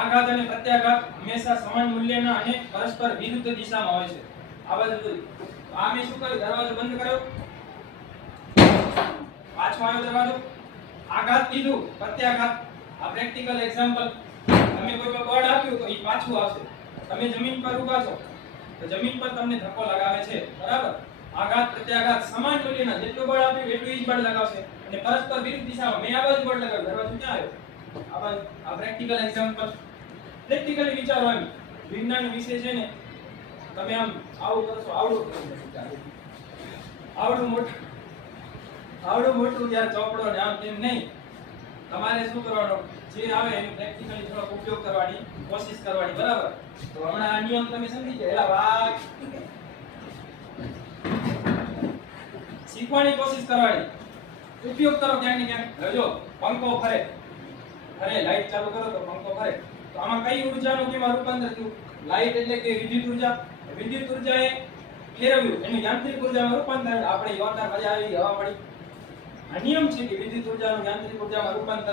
આઘાત અને પ્રત્યાઘાત હંમેશા સમાન મૂલ્યના અને પરસ્પર વિરુદ્ધ દિશામાં હોય છે. આ બાજુ જોઈ. આ મેં શું કર્યું? દરવાજો બંધ કર્યો, પાછો આવ્યો દરવાજો, આઘાત લીધું, પ્રત્યાઘાત. આ પ્રેક્ટિકલ એક્ઝામ્પલ. તમે કોઈ પર બળ આપ્યું તો એ પાછું આવશે. તમે જમીન પર ઊભા છો તો જમીન પર તમને ધક્કો લગાવે છે, બરાબર? આઘાત પ્રત્યાઘાત સમાન મૂલ્યના, જેટલું બળ આપ્યું એટલું જ બળ લગાવશે અને પરસ્પર વિરુદ્ધ દિશામાં. મેં આ બાજુ બળ લગાવ્યું, દરવાજો ક્યાં આવ્યો? આ બાજુ. આ પ્રેક્ટિકલ એક્ઝામ્પલ. પ્રેક્ટિકલી વિચારો. એમ વિજ્ઞાન વિશે છે ને, તમે આમ આવું કરશો, આવડું મોટું યાર ચોપડો ને આમ તેમ નહીં. તમારે શું કરવાનું? જે આવે એનો પ્રેક્ટિકલી થોડો ઉપયોગ કરવાની કોશિશ કરવાની, બરાબર? તો હમણાં આ નિયમ તમે સમજી ગયા. એલા વાહ, શીખવાની કોશિશ કરવાની, ઉપયોગ કરો ક્યાંક ને ક્યાંક. હવે જો પંખો ફરે, લાઈટ ચાલુ કરો તો પંખો ફરે, તો આમાં કઈ ઊર્જાનું કેમાં રૂપાંતર થયું? લાઈટ એટલે કે વિદ્યુત ઊર્જા. વિદ્યુત ઊર્જાએ ફેરવ્યું, એનું યાંત્રિક ઊર્જામાં રૂપાંતર. આપણે જોરદાર મજા આવી, હવા પડી. આ નિયમ છે કે વિદ્યુત ઊર્જાનું યાંત્રિક ઊર્જામાં રૂપાંતર